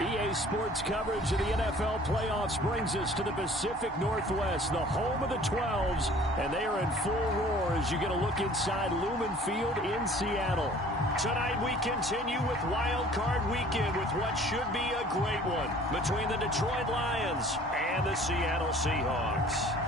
EA Sports coverage of the NFL playoffs brings us to the Pacific Northwest, the home of the 12s, and they are in full roar as you get a look inside Lumen Field in Seattle. Tonight we continue with Wild Card Weekend with what should be a great one between the Detroit Lions and the Seattle Seahawks.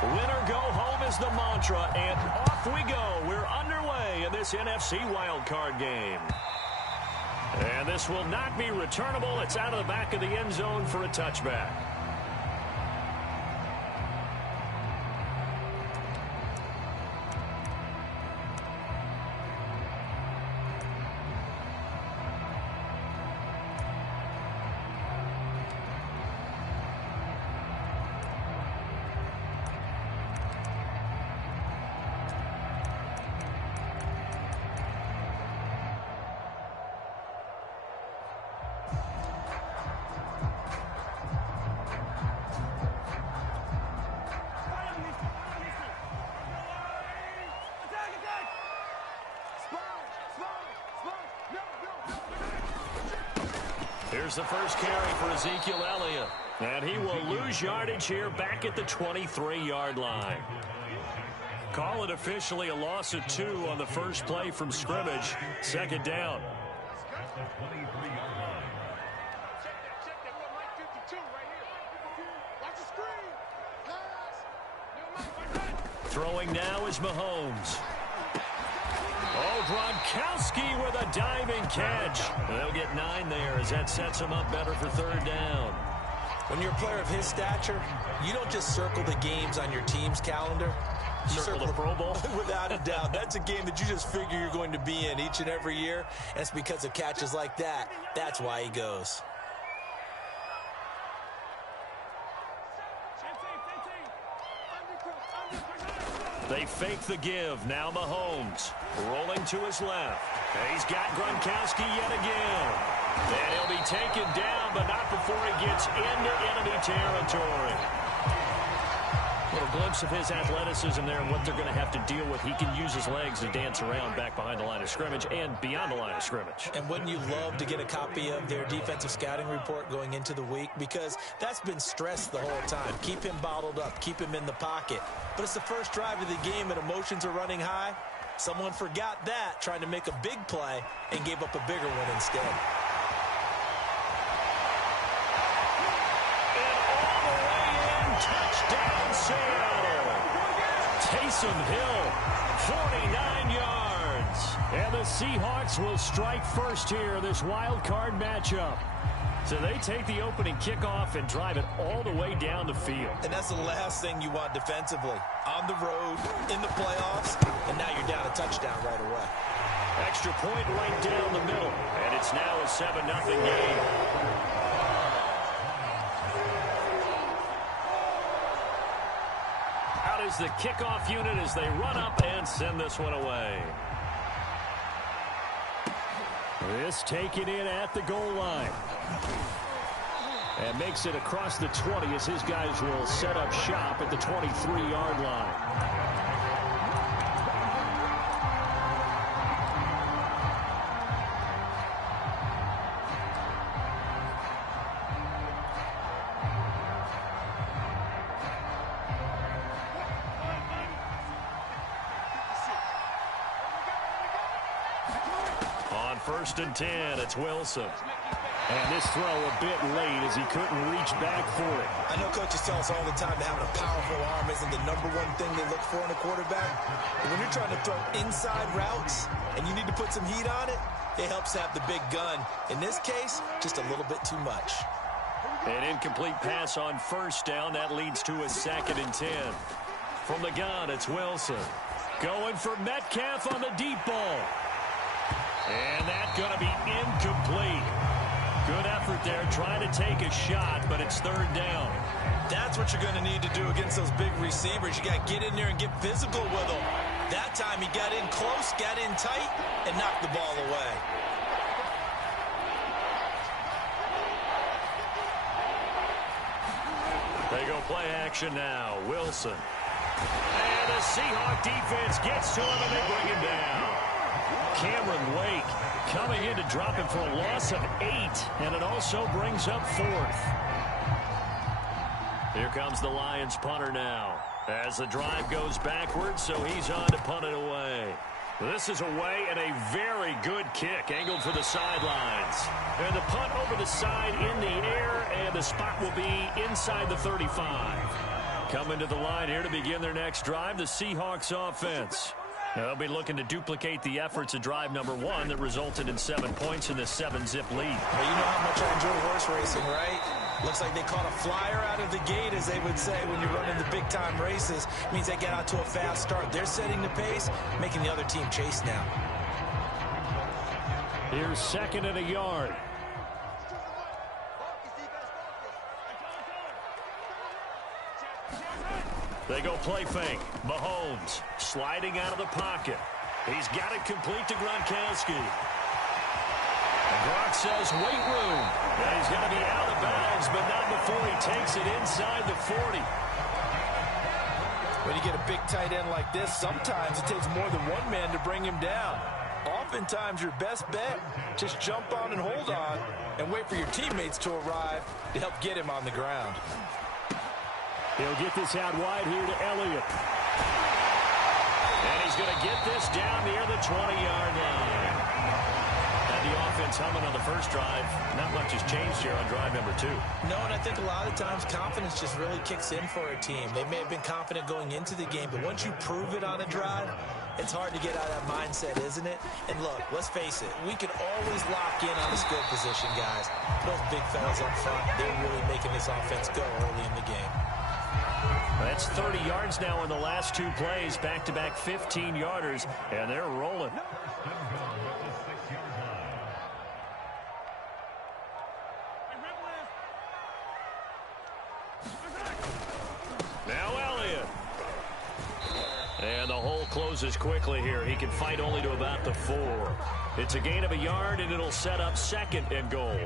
Winner go home is the mantra, and off we go. We're underway in this NFC wildcard game. And this will not be returnable. It's out of the back of the end zone for a touchback. Here's the first carry for Ezekiel Elliott. And he will lose yardage here back at the 23-yard line. Call it officially a loss of 2 on the first play from scrimmage. Second down. Throwing now is Mahomes. Oh, Gronkowski with a diving catch. They'll get 9 there as that sets him up better for third down. When you're a player of his stature, you don't just circle the games on your team's calendar. You circle the Pro Bowl? Without a doubt. That's a game that you just figure you're going to be in each and every year. And it's because of catches like that. That's why he goes. They fake the give. Now Mahomes rolling to his left. He's got Gronkowski yet again. And he'll be taken down, but not before he gets into enemy territory. A little glimpse of his athleticism there and what they're going to have to deal with. He can use his legs to dance around back behind the line of scrimmage and beyond the line of scrimmage. And wouldn't you love to get a copy of their defensive scouting report going into the week? Because that's been stressed the whole time. Keep him bottled up. Keep him in the pocket. But it's the first drive of the game and emotions are running high. Someone forgot that, trying to make a big play, and gave up a bigger one instead. Touchdown, Seattle. Taysom Hill, 49 yards. And the Seahawks will strike first here in this wild card matchup. So they take the opening kickoff and drive it all the way down the field. And that's the last thing you want defensively. On the road, in the playoffs, and now you're down a touchdown right away. Extra point right down the middle. And it's now a 7-0 game. Is the kickoff unit as they run up and send this one away. This taken in at the goal line. And makes it across the 20 as his guys will set up shop at the 23-yard line. First and 10, it's Wilson. And this throw a bit late as he couldn't reach back for it. I know coaches tell us all the time that having a powerful arm isn't the #1 thing they look for in a quarterback. But when you're trying to throw inside routes and you need to put some heat on it, it helps have the big gun. In this case, just a little bit too much. An incomplete pass on first down. That leads to a 2nd and 10. From the gun, it's Wilson. Going for Metcalf on the deep ball. And that's going to be incomplete. Good effort there trying to take a shot, but it's third down. That's what you're going to need to do against those big receivers. You got to get in there and get physical with them. That time he got in close, got in tight, and knocked the ball away. They go play action now. Wilson. And the Seahawk defense gets to him, and they bring him down. Cameron Wake coming in to drop him for a loss of 8, and it also brings up 4th. Here comes the Lions punter now as the drive goes backwards, so he's on to punt it away. This is away and a very good kick angled for the sidelines. And the punt over the side in the air, and the spot will be inside the 35. Coming to the line here to begin their next drive, the Seahawks offense. They'll be looking to duplicate the efforts of drive number 1 that resulted in 7 points in this 7-zip lead. Well, you know how much I enjoy horse racing, right? Looks like they caught a flyer out of the gate, as they would say when you're running the big-time races. It means they get out to a fast start. They're setting the pace, making the other team chase now. Here's 2nd and a yard. They go play fake. Mahomes sliding out of the pocket. He's got it complete to Gronkowski. And Gronk says wait room. And he's going to be out of bounds, but not before he takes it inside the 40. When you get a big tight end like this, sometimes it takes more than one man to bring him down. Oftentimes your best bet, just jump on and hold on and wait for your teammates to arrive to help get him on the ground. He'll get this out wide here to Elliott. And he's going to get this down near the 20-yard line. And the offense humming on the first drive. Not much has changed here on drive number 2. No, and I think a lot of times confidence just really kicks in for a team. They may have been confident going into the game, but once you prove it on a drive, it's hard to get out of that mindset, isn't it? And look, let's face it, we can always lock in on the skill position, guys. Those big fellas up front, they're really making this offense go early in the game. That's 30 yards now in the last 2 plays, back-to-back 15-yarders, and they're rolling. Now Elliott. And the hole closes quickly here. He can fight only to about the 4. It's a gain of a yard, and it'll set up 2nd and goal.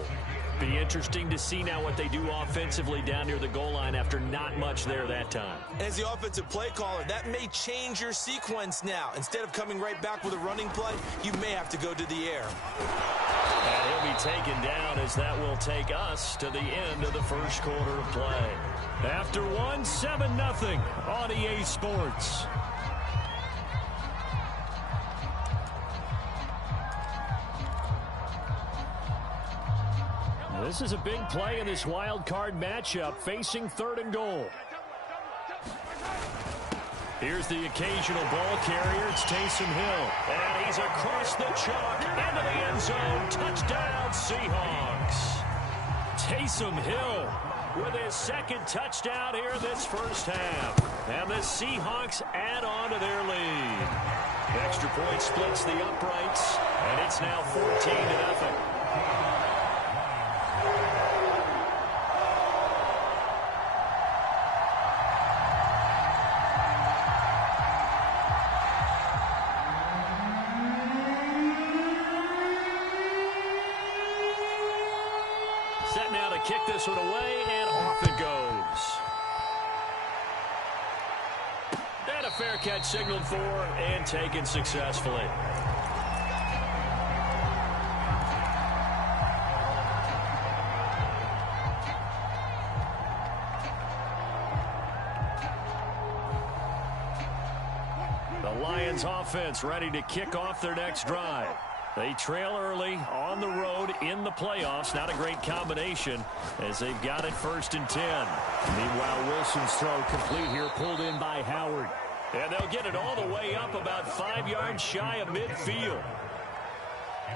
Be interesting to see now what they do offensively down near the goal line after not much there that time. As the offensive play caller, that may change your sequence now. Instead of coming right back with a running play, you may have to go to the air. And he'll be taken down, as that will take us to the end of the first quarter of play. After 1, 7-0 on EA Sports. This is a big play in this wild card matchup, facing 3rd and goal. Here's the occasional ball carrier. It's Taysom Hill. And he's across the chalk into the end zone. Touchdown, Seahawks. Taysom Hill with his 2nd touchdown here this first half. And the Seahawks add on to their lead. Extra point splits the uprights, and it's now 14-0. Set now to kick this one away, and off it goes. And a fair catch signaled for and taken successfully. The Lions offense ready to kick off their next drive. They trail early on the road in the playoffs. Not a great combination as they've got it 1st and 10. Meanwhile, Wilson's throw complete here, pulled in by Howard. And they'll get it all the way up about 5 yards shy of midfield.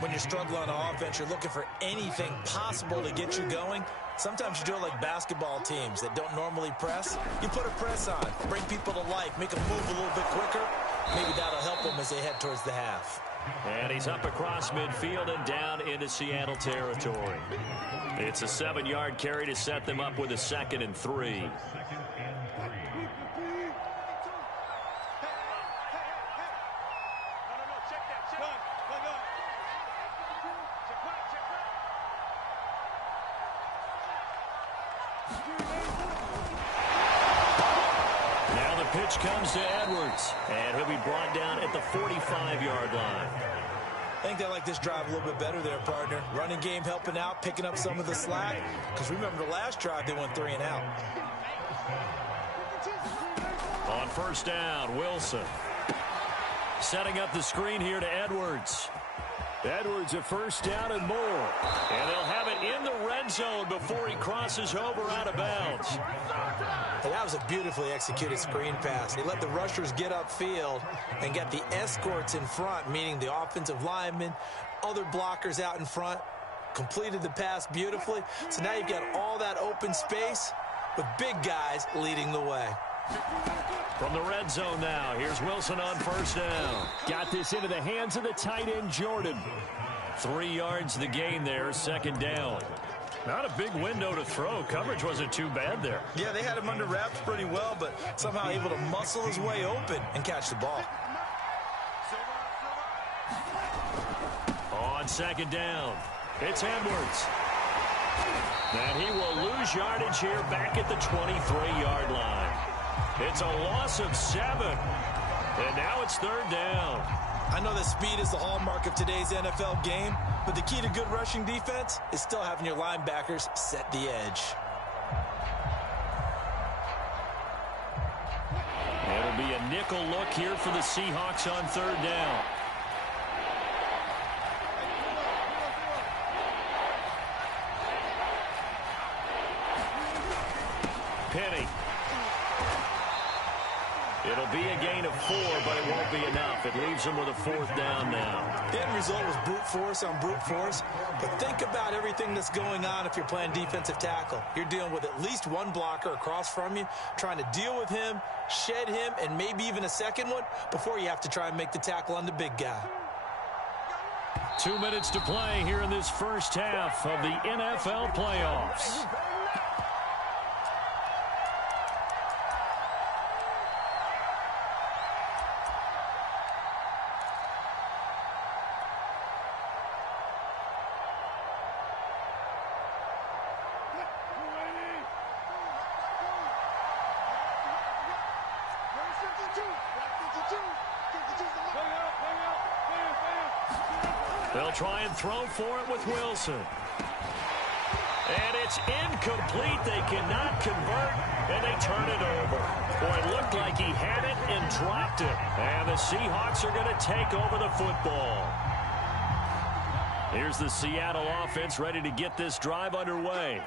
When you're struggling on offense, you're looking for anything possible to get you going. Sometimes you do it like basketball teams that don't normally press. You put a press on, bring people to life, make them move a little bit quicker. Maybe that'll help them as they head towards the half. And he's up across midfield and down into Seattle territory. It's a 7-yard carry to set them up with a 2nd and 3. pitch comes to Edwards, and he'll be brought down at the 45-yard line. I think they like this drive a little bit better there, partner. Running game helping out, picking up some of the slack. Because remember the last drive, they went 3 and out. On first down, Wilson. Setting up the screen here to Edwards. Edwards a first down and more. And they'll have it in the red zone before he crosses over out of bounds. And that was a beautifully executed screen pass. They let the rushers get upfield and get the escorts in front, meaning the offensive linemen, other blockers out in front, completed the pass beautifully. So now you've got all that open space with big guys leading the way. From the red zone now, here's Wilson on first down. Got this into the hands of the tight end, Jordan. 3 yards the gain there, second down. Not a big window to throw. Coverage wasn't too bad there. Yeah, they had him under wraps pretty well, but somehow able to muscle his way open and catch the ball. On second down, it's Edwards. And he will lose yardage here back at the 23-yard line. It's a loss of 7. And now it's third down. I know that speed is the hallmark of today's NFL game, but the key to good rushing defense is still having your linebackers set the edge. It'll be a nickel look here for the Seahawks on third down. Penny. It'll be a gain of 4, but it won't be enough. It leaves them with a fourth down now. The end result was brute force on brute force, but think about everything that's going on if you're playing defensive tackle. You're dealing with at least one blocker across from you, trying to deal with him, shed him, and maybe even a second one before you have to try and make the tackle on the big guy. 2 minutes to play here in this first half of the NFL playoffs. They'll try and throw for it with Wilson. And it's incomplete. They cannot convert, and they turn it over. Boy, it looked like he had it and dropped it. And the Seahawks are going to take over the football. Here's the Seattle offense ready to get this drive underway.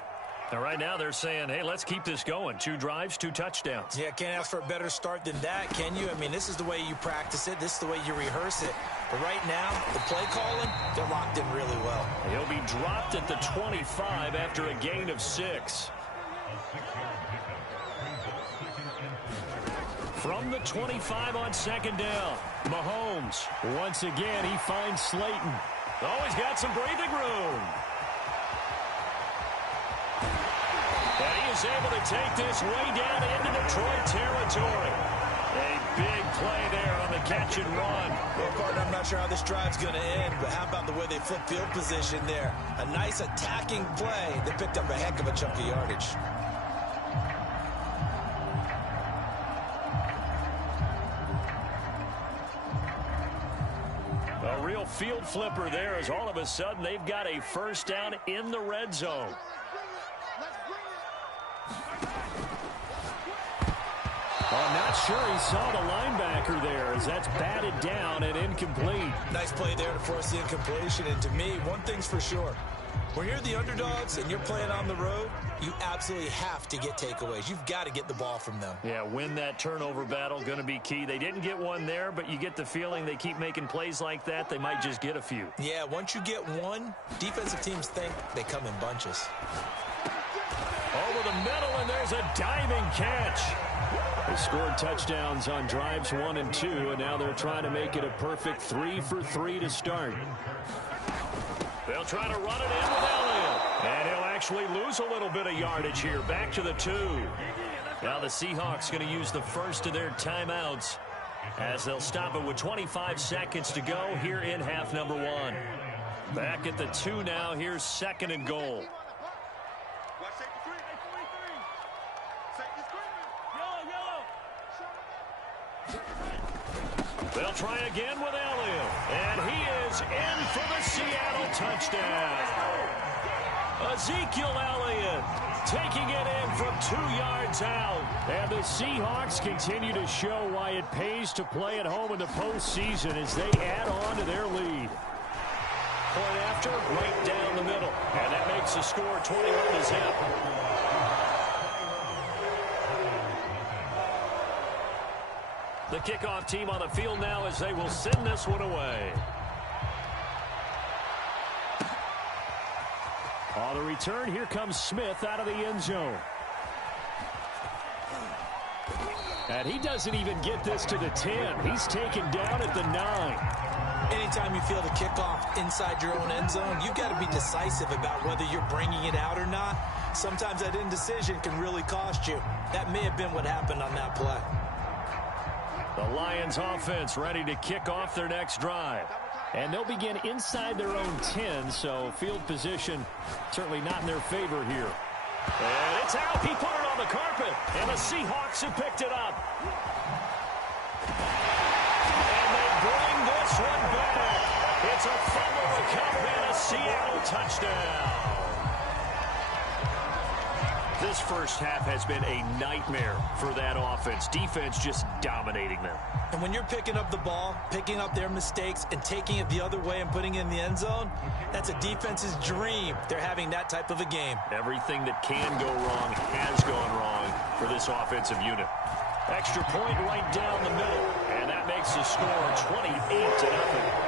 Now, right now, they're saying, hey, let's keep this going. 2 drives, 2 touchdowns. Yeah, can't ask for a better start than that, can you? I mean, this is the way you practice it. This is the way you rehearse it. But right now, the play calling, they're locked in really well. He'll be dropped at the 25 after a gain of 6. From the 25 on second down, Mahomes. Once again, he finds Slayton. Oh, he's got some breathing room. And he is able to take this way down into Detroit territory. A big play there on the catch and run. Well, partner, I'm not sure how this drive's going to end, but how about the way they flip field position there? A nice attacking play. They picked up a heck of a chunk of yardage. A real field flipper there as all of a sudden they've got a first down in the red zone. I'm not sure he saw the linebacker there as that's batted down and incomplete. Nice play there to force the incompletion. And to me, one thing's for sure. When you're the underdogs and you're playing on the road, you absolutely have to get takeaways. You've got to get the ball from them. Yeah, win that turnover battle, going to be key. They didn't get one there, but you get the feeling they keep making plays like that, they might just get a few. Yeah, once you get one, defensive teams think they come in bunches. Over the middle, and there's a diving catch. They scored touchdowns on drives 1 and 2, and now they're trying to make it a perfect 3 for 3 to start. They'll try to run it in with Elliott. And he'll actually lose a little bit of yardage here. Back to the 2. Now the Seahawks going to use the first of their timeouts as they'll stop it with 25 seconds to go here in half number 1. Back at the 2 now. Here's second and goal. They'll try again with Elliott. And he is in for the Seattle touchdown. Ezekiel Elliott taking it in from 2 yards out. And the Seahawks continue to show why it pays to play at home in the postseason as they add on to their lead. Point after, right down the middle. And that makes the score 21-0. The kickoff team on the field now as they will send this one away. On the return, here comes Smith out of the end zone. And he doesn't even get this to the 10. He's taken down at the 9. Anytime you feel the kickoff inside your own end zone, you've got to be decisive about whether you're bringing it out or not. Sometimes that indecision can really cost you. That may have been what happened on that play. The Lions offense ready to kick off their next drive. And they'll begin inside their own 10, so field position certainly not in their favor here. And it's out. He put it on the carpet, and the Seahawks have picked it up. And they bring this one back. It's a fumble recovery and a Seattle touchdown. This first half has been a nightmare for that offense. Defense just dominating them. And when you're picking up the ball, picking up their mistakes, and taking it the other way and putting it in the end zone, that's a defense's dream. They're having that type of a game. Everything that can go wrong has gone wrong for this offensive unit. Extra point right down the middle, and that makes the score 28-0.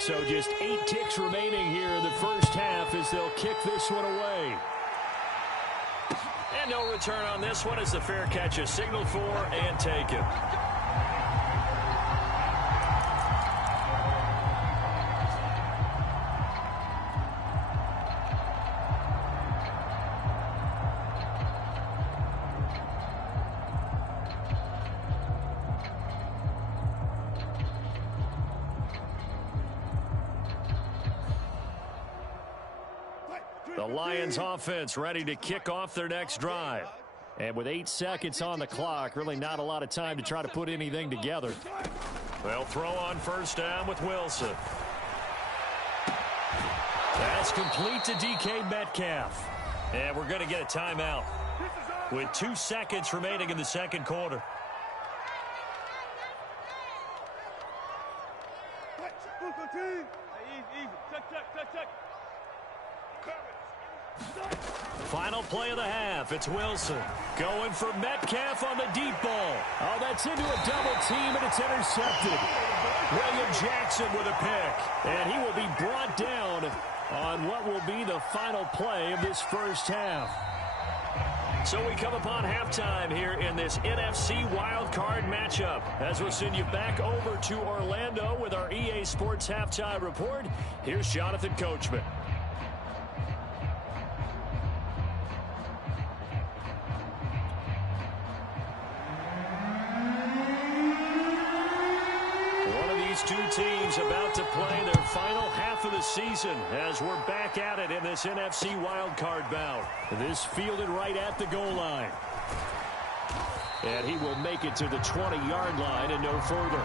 So just 8 ticks remaining here in the first half as they'll kick this one away. And no return on this one as the fair catch is signaled for and taken. The Lions offense ready to kick off their next drive. And with 8 seconds on the clock, really not a lot of time to try to put anything together. They'll throw on first down with Wilson. That's complete to DK Metcalf. And we're going to get a timeout with 2 seconds remaining in the second quarter. Final play of the half. It's Wilson going for Metcalf on the deep ball. Oh, that's into a double team, and it's intercepted. William Jackson with a pick. And he will be brought down on what will be the final play of this first half. So we come upon halftime here in this NFC WildCard matchup. As we'll send you back over to Orlando with our EA Sports Halftime Report, here's Jonathan Coachman. Two teams about to play their final half of the season as we're back at it in this NFC wildcard bout. This fielded right at the goal line. And he will make it to the 20-yard line and no further.